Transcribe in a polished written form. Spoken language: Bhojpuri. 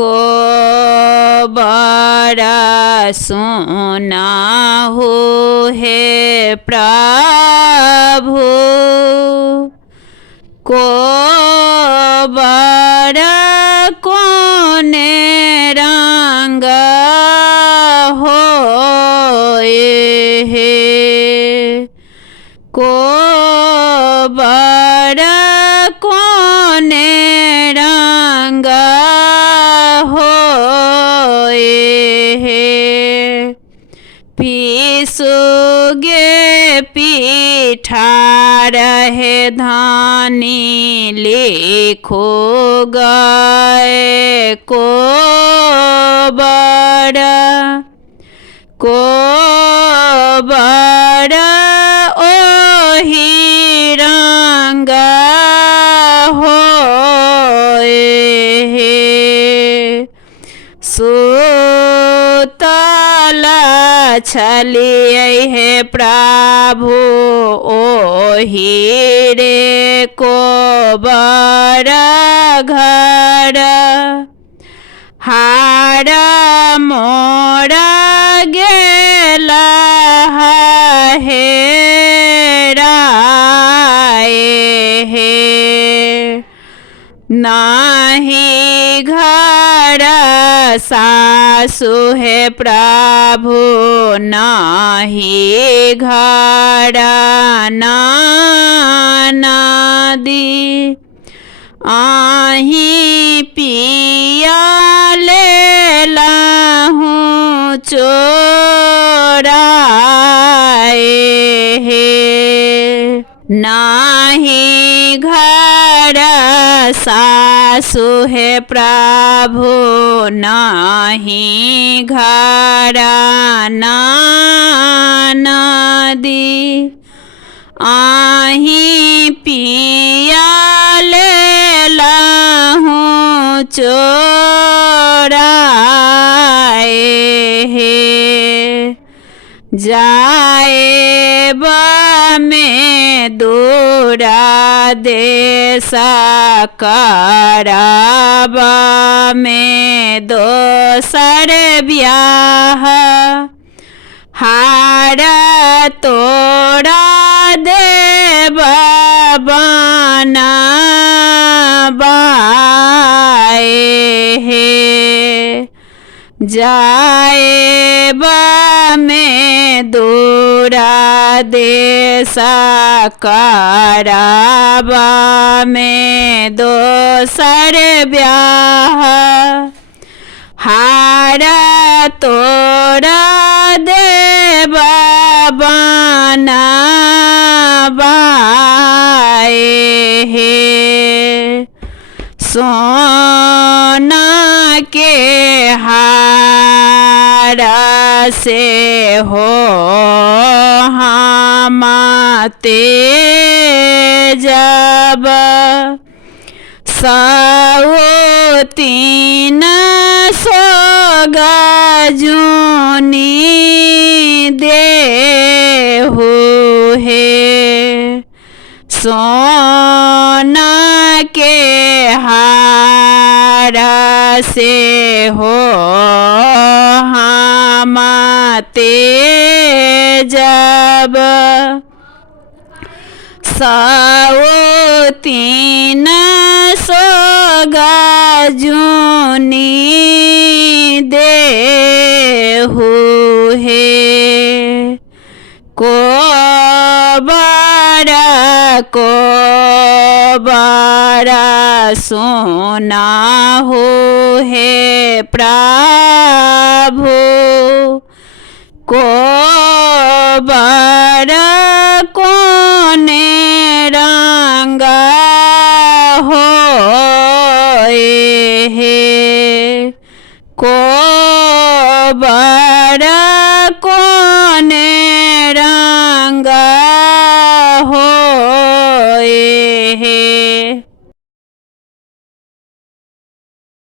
को बड़ा सोना हो हे प्रभु को बड़ा कोने रंग हो हे को बड़ा कोने रंग हो हे पीसुगे पीठा रहे धानी लिखो गए को बड़ा ओही रंग हो हे सुतल छलिए हे प्रभु ओही रे को बड़ा घर हार मोरा गेला हेराए हे नाही घर सासु है प्रभु नाही घर नदी आही पिया ले लाहूँ चोराए हे नाही घर सासु है प्रभु नाही घर नदी आही पिया ले लाहूँ चोराए हे जाए में दूरा देश कराब में दोसर ब्याह हार तोड़ा देव बना बाए हे जाए में दूरा देश कराब में दोसर ब्याह हार तोड़ा देव बना बाए हे सोना के हार से हो हम जब तीन सौ गजूनी देहु हे सोना के हार से हो हम जब तीन सौ गजूनी देहु हे को बड़ा सोना हो हे प्रभु को बड़ा कोने रंग हो हे को